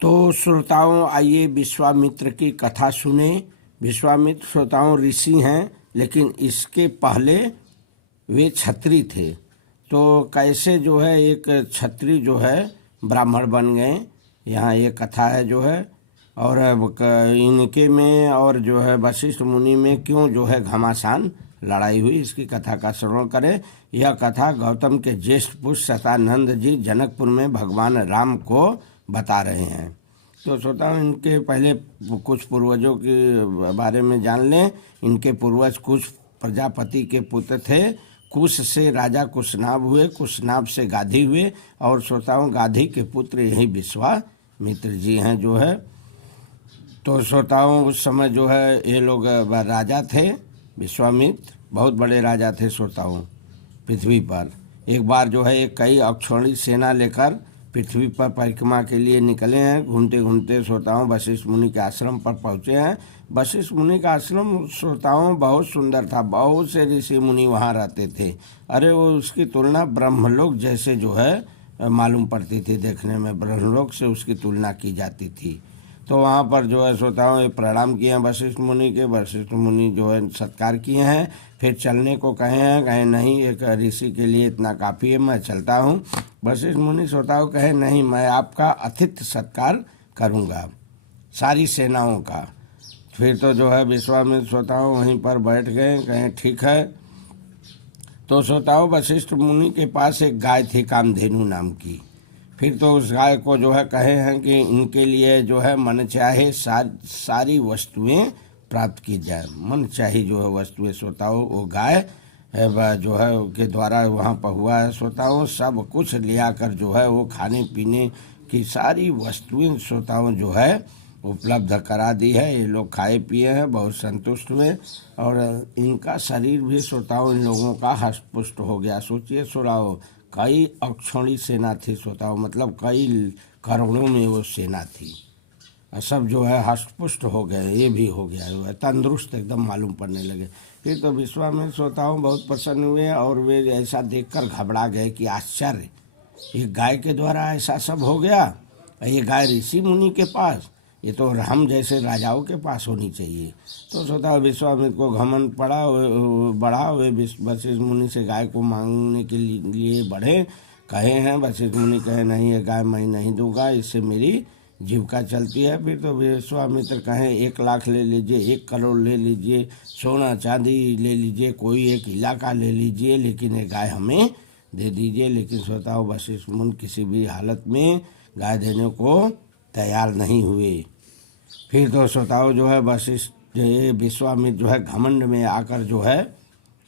तो श्रोताओं, आइए विश्वामित्र की कथा सुने। विश्वामित्र श्रोताओं ऋषि हैं, लेकिन इसके पहले वे छत्री थे। तो कैसे जो है एक छत्री जो है ब्राह्मण बन गए, यहाँ ये कथा है जो है। और इनके में और जो है वशिष्ठ मुनि में क्यों जो है घमासान लड़ाई हुई, इसकी कथा का श्रवण करें। यह कथा गौतम के ज्येष्ठ पुत्र सतानंद जी जनकपुर में भगवान राम को बता रहे हैं। तो श्रोताओं, इनके पहले कुछ पूर्वजों के बारे में जान लें। इनके पूर्वज कुछ प्रजापति के पुत्र थे। कुश से राजा कुशनाभ हुए, कुशनाभ से गाधी हुए, और श्रोताओं गाधी के पुत्र यही विश्वामित्र जी हैं जो है। तो श्रोताओं, उस समय जो है ये लोग राजा थे। विश्वामित्र बहुत बड़े राजा थे श्रोताओं पृथ्वी पर। एक बार जो है एक कई अक्षौणी सेना लेकर पृथ्वी पर परिक्रमा के लिए निकले हैं। घूमते घूमते श्रोताओं वशिष्ठ मुनि के आश्रम पर पहुँचे हैं। वशिष्ठ मुनि का आश्रम श्रोताओं बहुत सुंदर था। बहुत से ऋषि मुनि वहाँ रहते थे। अरे वो उसकी तुलना ब्रह्मलोक जैसे जो है मालूम पड़ती थी देखने में। ब्रह्मलोक से उसकी तुलना की जाती थी। तो वहाँ पर जो है श्रोताओं प्रणाम किए हैं वशिष्ठ मुनि के। वशिष्ठ मुनि जो है सत्कार किए हैं। फिर चलने को कहे हैं। कहे नहीं, एक ऋषि के लिए इतना काफ़ी है, मैं चलता हूँ। वशिष्ठ मुनि श्रोताओं कहे नहीं, मैं आपका अतिथि सत्कार करूँगा सारी सेनाओं का। फिर तो जो है विश्वामित्र श्रोताओं वहीं पर बैठ गए। कहें ठीक है। तो श्रोताओं वशिष्ठ मुनि के पास एक गाय थी कामधेनु नाम की। फिर तो उस गाय को जो है कहे हैं कि इनके लिए जो है मन चाहे सारी वस्तुएं प्राप्त की जाए। मन चाहे जो है वस्तुएं श्रोताओं वो गाय जो है के द्वारा वहाँ पर हुआ है श्रोताओं। सब कुछ लिया कर जो है वो खाने पीने की सारी वस्तुएं श्रोताओं जो है उपलब्ध करा दी है। ये लोग खाए पिए हैं, बहुत संतुष्ट हुए, और इनका शरीर भी श्रोताओं इन लोगों का हष्टपुष्ट हो गया। सोचिए श्रोताओं, कई अक्षौणी सेना थी श्रोताओं, मतलब कई करोड़ों में वो सेना थी। सब जो है हष्टपुष्ट हो गए, ये भी हो गया, तंदुरुस्त एकदम मालूम पड़ने लगे। फिर तो विश्वामित्र श्रोताओं बहुत प्रसन्न हुए, और वे ऐसा देखकर घबरा गए कि आश्चर्य, ये गाय के द्वारा ऐसा सब हो गया। ये गाय ऋषि मुनि के पास, ये तो हम जैसे राजाओं के पास होनी चाहिए। तो श्रोता विश्वामित्र को घमंड बढ़ा। वे वशिष्ठ मुनि से गाय को मांगने के लिए बढ़े। कहे हैं वशिष्ठ मुनि कहे नहीं, ये गाय मैं नहीं दूंगा, इससे मेरी जीविका चलती है। फिर तो विश्वामित्र कहें 1 लाख ले लीजिए, 1 करोड़ ले लीजिए, सोना चांदी ले लीजिए, कोई एक इलाका ले लीजिए, लेकिन ये गाय हमें दे दीजिए। लेकिन श्रोताओं वशिष्ठ मुनि किसी भी हालत में गाय देने को तैयार नहीं हुए। फिर तो श्रोताओं जो है वशिष्ठ विश्वामित्र जो है घमंड में आकर जो है,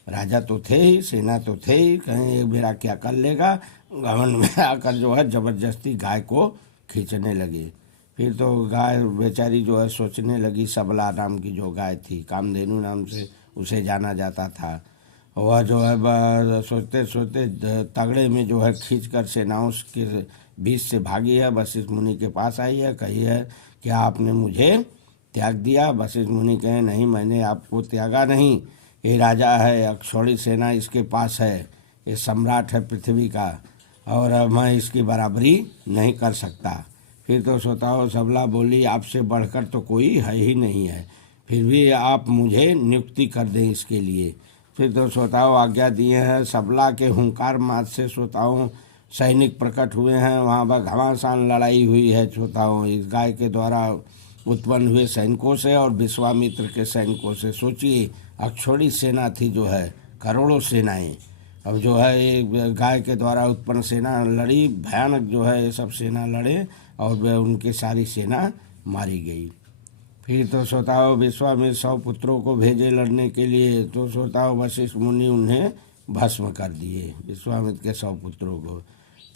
राजा तो थे ही, सेना तो थे ही, कहीं एक मेरा क्या कर लेगा, घमंड में आकर जो है जबरदस्ती गाय को खींचने लगे। फिर तो गाय बेचारी जो है सोचने लगी, सबला नाम की जो गाय थी, कामधेनु नाम से उसे जाना जाता था, वह जो है सोचते सोचते तगड़े में जो है खींचकर सेनाओं के बीच से भागी है। वशिष्ठ मुनि के पास आई है। कही है कि आपने मुझे त्याग दिया। वशिष्ठ मुनि कहे नहीं, मैंने आपको त्यागा नहीं, ये राजा है, अक्षौणी सेना इसके पास है, ये सम्राट है पृथ्वी का, और मैं इसकी बराबरी नहीं कर सकता। फिर तो श्रोताओं सबला बोली, आपसे बढ़कर तो कोई है ही नहीं है, फिर भी आप मुझे नियुक्ति कर दें इसके लिए। फिर तो श्रोताओं आज्ञा दिए हैं। सबला के हुंकार मात से श्रोताओं सैनिक प्रकट हुए हैं। वहाँ पर घमासान लड़ाई हुई है श्रोताओं, इस गाय के द्वारा उत्पन्न हुए सैनिकों से और विश्वामित्र के सैनिकों से। सोचिए अक्षौणी सेना थी जो है, करोड़ों सेनाएं। अब जो है ये गाय के द्वारा उत्पन्न सेना लड़ी, भयानक जो है ये सब सेना लड़े, और वे उनकी सारी सेना मारी गई। फिर तो श्रोताओं विश्वामित्र 100 पुत्रों को भेजे लड़ने के लिए। तो श्रोताओं वशिष्ठ मुनि उन्हें भस्म कर दिए, विश्वामित्र के 100 पुत्रों को।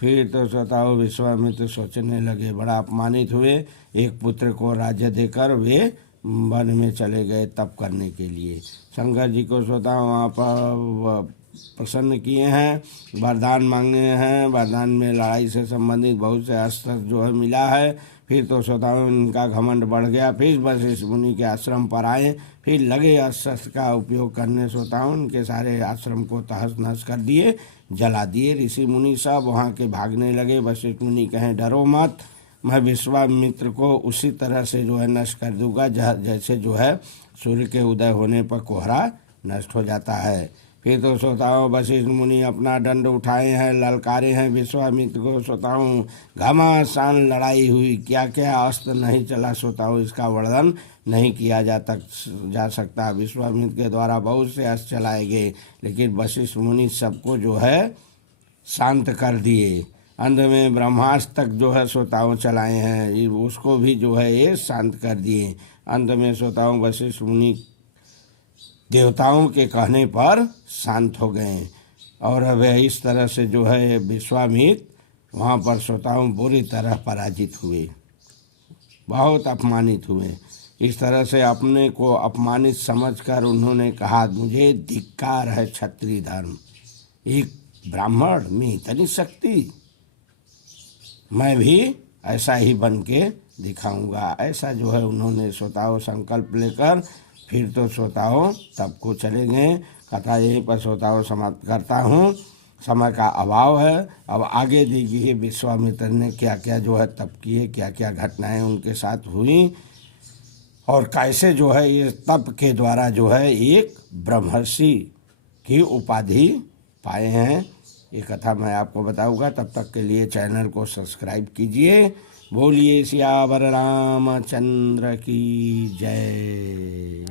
फिर तो श्रोताओं विश्वामित्र सोचने लगे, बड़ा अपमानित हुए। एक पुत्र को राज्य देकर वे वन में चले गए तप करने के लिए। शंकर जी को श्रोताओं वहाँ पर प्रसन्न किए हैं, वरदान मांगे हैं। वरदान में लड़ाई से संबंधित बहुत से अस्त्र जो है मिला है। फिर तो श्रोताओं इनका घमंड बढ़ गया। फिर वशिष्ठ मुनि के आश्रम पर आए, फिर लगे अस्त्र का उपयोग करने। श्रोताओं उनके सारे आश्रम को तहस नहस कर दिए, जला दिए। ऋषि मुनि सब वहाँ के भागने लगे। वशिष्ठ मुनि कहें डरो मत, मैं विश्वामित्र को उसी तरह से जो है नष्ट कर दूंगा जैसे जो है सूर्य के उदय होने पर कोहरा नष्ट हो जाता है। फिर तो श्रोताओं वशिष्ठ मुनि अपना दंड उठाए हैं, ललकारे हैं विश्वामित्र को। श्रोताओं घमासान लड़ाई हुई, क्या क्या अस्त्र नहीं चला श्रोताओं, इसका वर्णन नहीं किया जा सकता। विश्वामित्र के द्वारा बहुत से अस्त्र चलाए गए, लेकिन वशिष्ठ मुनि सबको जो है शांत कर दिए। अंत में ब्रह्मास्त्र तक जो है श्रोताओं चलाए हैं, उसको भी जो है ये शांत कर दिए। अंत में श्रोताओं वशिष्ठ मुनि देवताओं के कहने पर शांत हो गए। और अब इस तरह से जो है विश्वामित्र वहाँ पर श्रोताओं बुरी तरह पराजित हुए, बहुत अपमानित हुए। इस तरह से अपने को अपमानित समझकर उन्होंने कहा, मुझे धिक्कार है क्षत्रिय धर्म, एक ब्राह्मण में इतनी शक्ति, मैं भी ऐसा ही बन के दिखाऊंगा। ऐसा जो है उन्होंने श्रोताओं संकल्प लेकर फिर तो श्रोताओं तब को चले गए। कथा यहीं पर श्रोताओं समाप्त करता हूँ, समय का अभाव है। अब आगे देखिए विश्वामित्र ने क्या क्या जो है तप किए, क्या क्या घटनाएं उनके साथ हुई और कैसे जो है ये तप के द्वारा जो है एक ब्रह्मर्षि की उपाधि पाए हैं। ये कथा मैं आपको बताऊंगा। तब तक के लिए चैनल को सब्सक्राइब कीजिए। बोलिए सियावर रामचंद्र की जय।